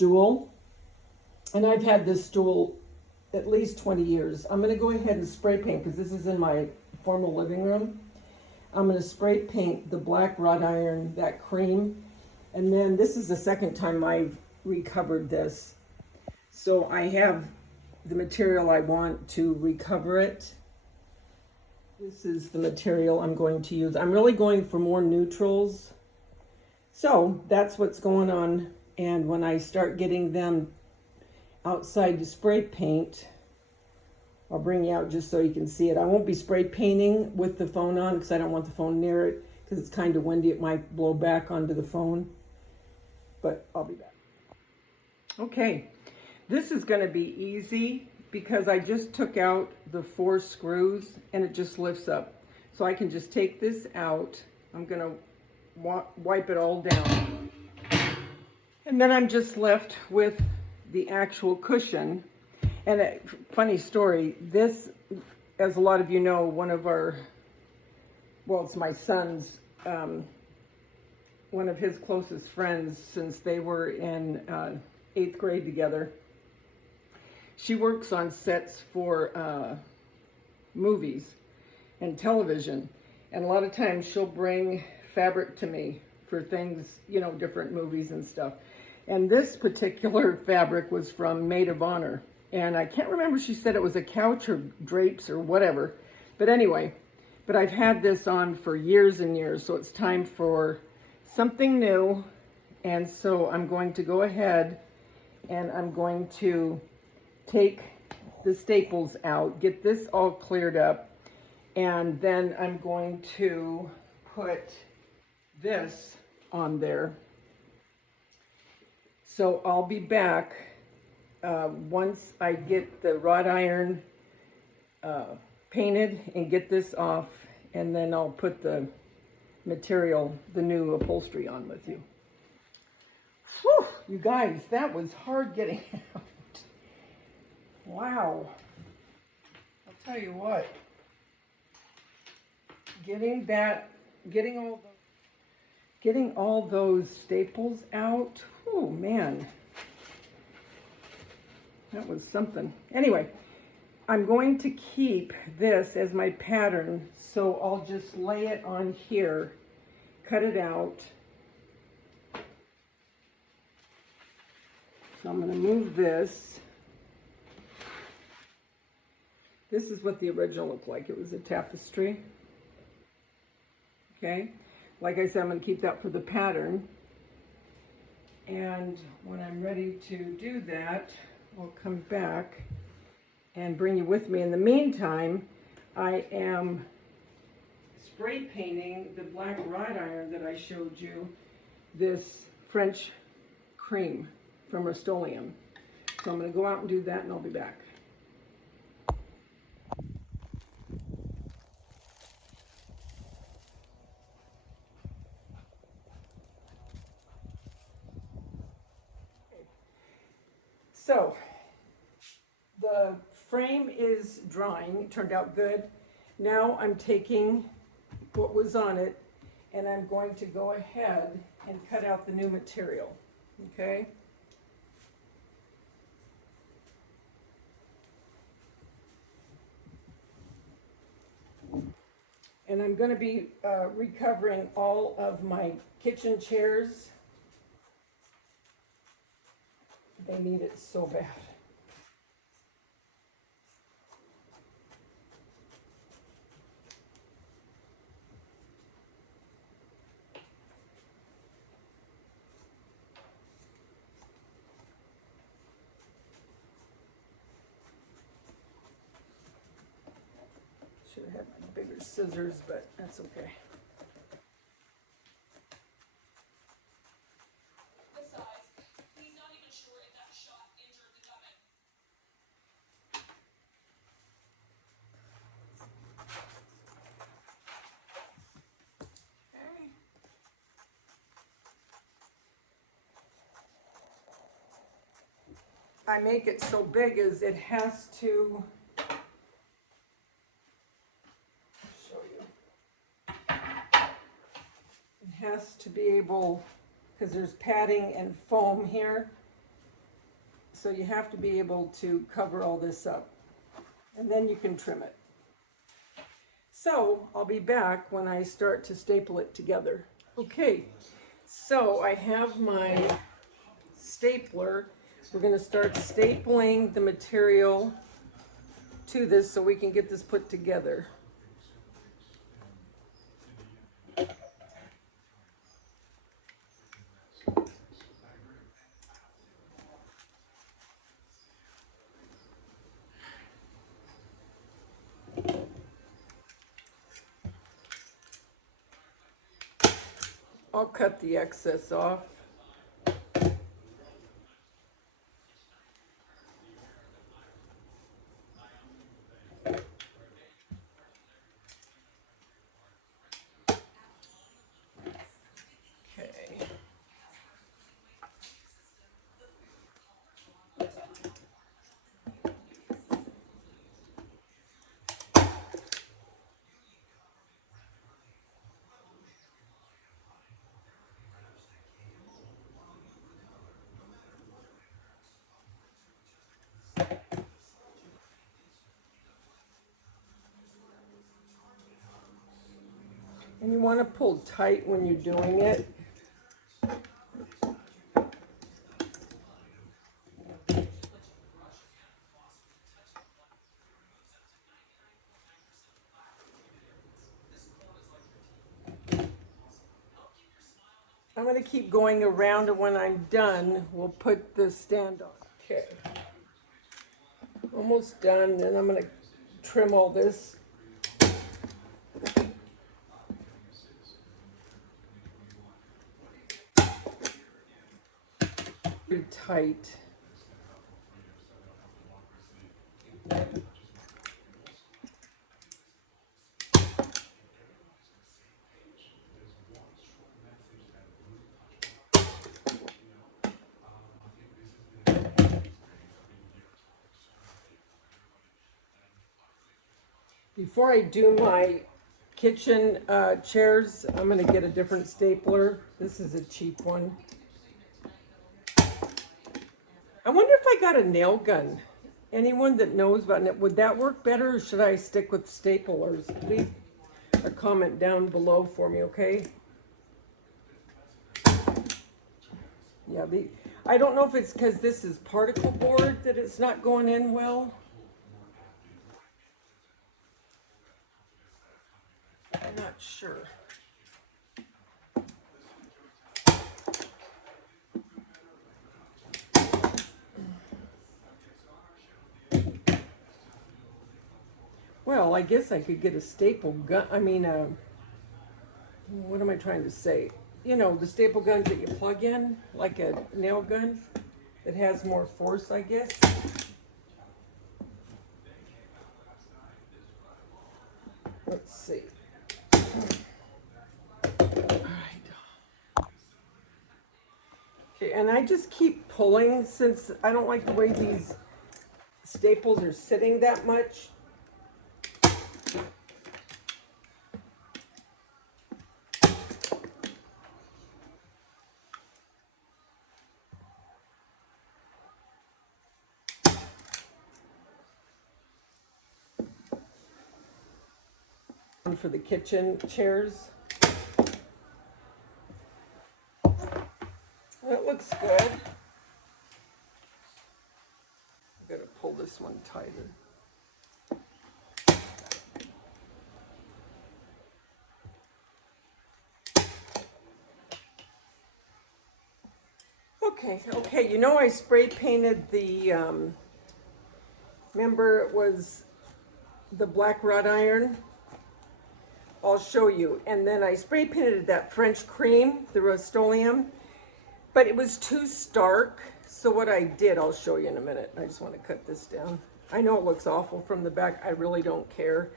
Stool, and I've had this stool at least 20 years. I'm going to go ahead and spray paint because this is in my formal living room. I'm going to spray paint the black wrought iron, that cream, and then this is the second time I've recovered this. So I have the material I want to recover it. This is the material I'm going to use. I'm really going for more neutrals. So that's what's going on. And when I start getting them outside to spray paint, I'll bring you out just so you can see it. I won't be spray painting with the phone on because I don't want the phone near it because it's kind of windy. It might blow back onto the phone, but I'll be back. Okay, this is going to be easy because I just took out the 4 screws and it just lifts up. So I can just take this out. I'm going to wipe it all down. And then I'm just left with the actual cushion. And a funny story, this, as a lot of you know, one of our, well, it's my son's, one of his closest friends since they were in 8th grade together. She works on sets for movies and television. And a lot of times she'll bring fabric to me for things, you know, different movies and stuff. And this particular fabric was from Maid of Honor. And I can't remember, she said it was a couch or drapes or whatever. But anyway, but I've had this on for years and years. So it's time for something new. And so I'm going to go ahead and I'm going to take the staples out, get this all cleared up, and then I'm going to put this on there. So I'll be back once I get the wrought iron painted and get this off, and then I'll put the material, the new upholstery on with you. Whew, you guys, that was hard getting out. Wow. I'll tell you what, getting all those staples out, oh man, that was something. Anyway, I'm going to keep this as my pattern, so I'll just lay it on here, cut it out. So I'm going to move this. This is what the original looked like. It was a tapestry. Okay. Like I said, I'm going to keep that for the pattern. And when I'm ready to do that, I'll come back and bring you with me. In the meantime, I am spray painting the black wrought iron that I showed you, this French cream from Reupholstering. So I'm going to go out and do that and I'll be back. So the frame is drying. It turned out good. Now I'm taking what was on it and I'm going to go ahead and cut out the new material. Okay. And I'm going to be recovering all of my kitchen chairs. They need it so bad. Should have had my bigger scissors, but that's okay. I make it so big as it has to show you. It has to be able, because there's padding and foam here, So you have to be able to cover all this up, and then you can trim it. So I'll be back when I start to staple it together. Okay, so I have my stapler. We're going to start stapling the material to this so we can get this put together. I'll cut the excess off. Okay. And you want to pull tight when you're doing it. I'm going to keep going around, and when I'm done, we'll put the stand on. Okay. Almost done. Then I'm going to trim all this. Pretty tight. Before I do my kitchen chairs, I'm going to get a different stapler. This is a cheap one. I wonder if I got a nail gun. Anyone that knows about it, would that work better, or should I stick with staplers? Leave a comment down below for me, okay? Yeah, I don't know if it's because this is particle board that it's not going in well. I'm not sure. Well, I guess I could get a staple gun. I mean, what am I trying to say? You know, the staple guns that you plug in, like a nail gun, that has more force, I guess. Let's see. Okay, and I just keep pulling since I don't like the way these staples are sitting that much. For the kitchen chairs. That looks good. I'm going to pull this one tighter. Okay, you know I spray painted the, remember it was the black wrought iron? I'll show you. And then I spray painted that French cream, the Rust-Oleum, but it was too stark. So what I did, I'll show you in a minute. I just want to cut this down. I know it looks awful from the back. I really don't care.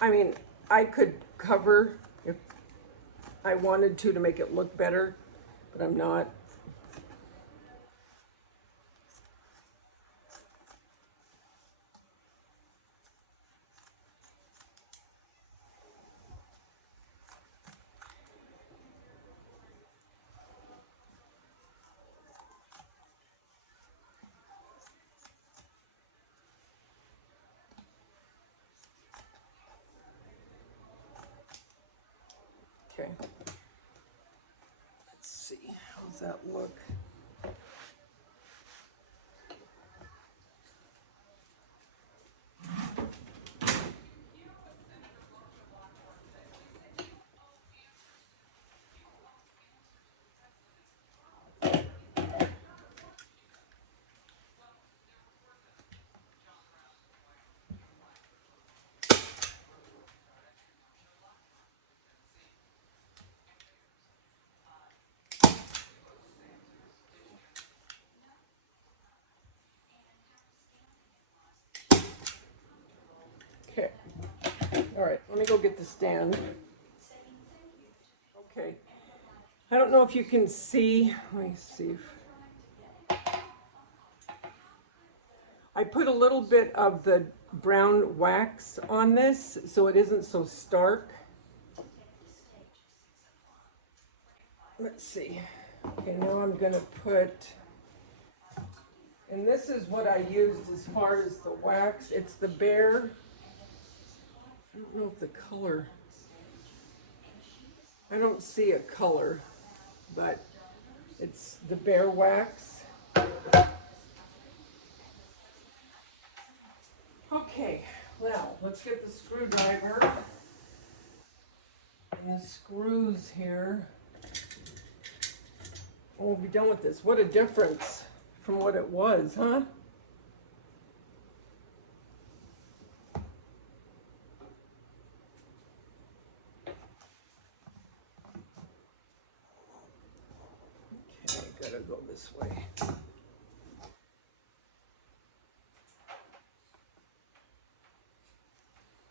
I mean, I could cover if I wanted to make it look better, but I'm not. Okay. Let's see, how's that look? Okay. All right, let me go get the stand. Okay. I don't know if you can see. Let me see. I put a little bit of the brown wax on this so it isn't so stark. Let's see. Okay, now I'm going to put, and this is what I used as far as the wax. It's the Bear. I don't know if the color, I don't see a color, but it's the Bear wax. Okay, well, let's get the screwdriver and the screws here. And we'll be done with this. What a difference from what it was, huh? Okay, gotta go this way.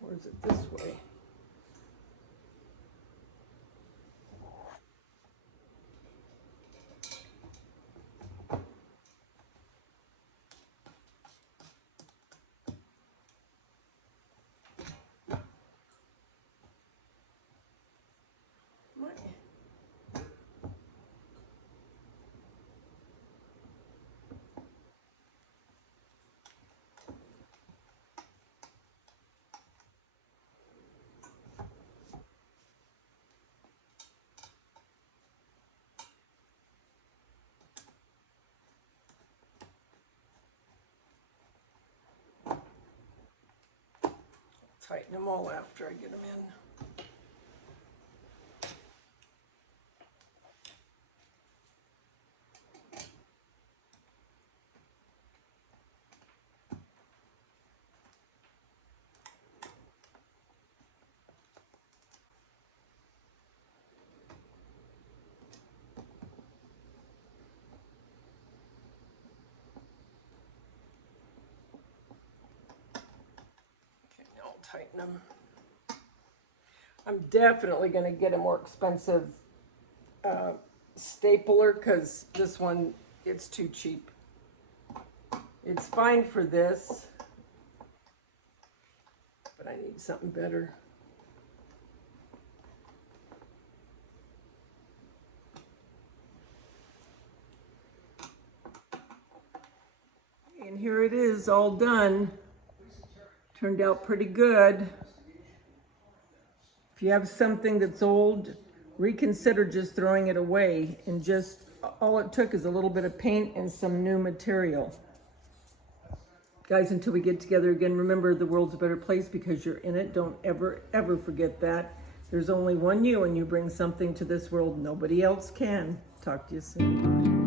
Or is it this way? Tighten them all after I get them in. Okay, now I'll tighten them. I'm definitely going to get a more expensive stapler because this one, it's too cheap. It's fine for this, but I need something better. And here it is, all done. Turned out pretty good. If you have something that's old, reconsider just throwing it away, and just all it took is a little bit of paint and some new material. Guys, until we get together again, remember the world's a better place because you're in it. Don't ever, ever forget that. There's only one you, and you bring something to this world nobody else can. Talk to you soon.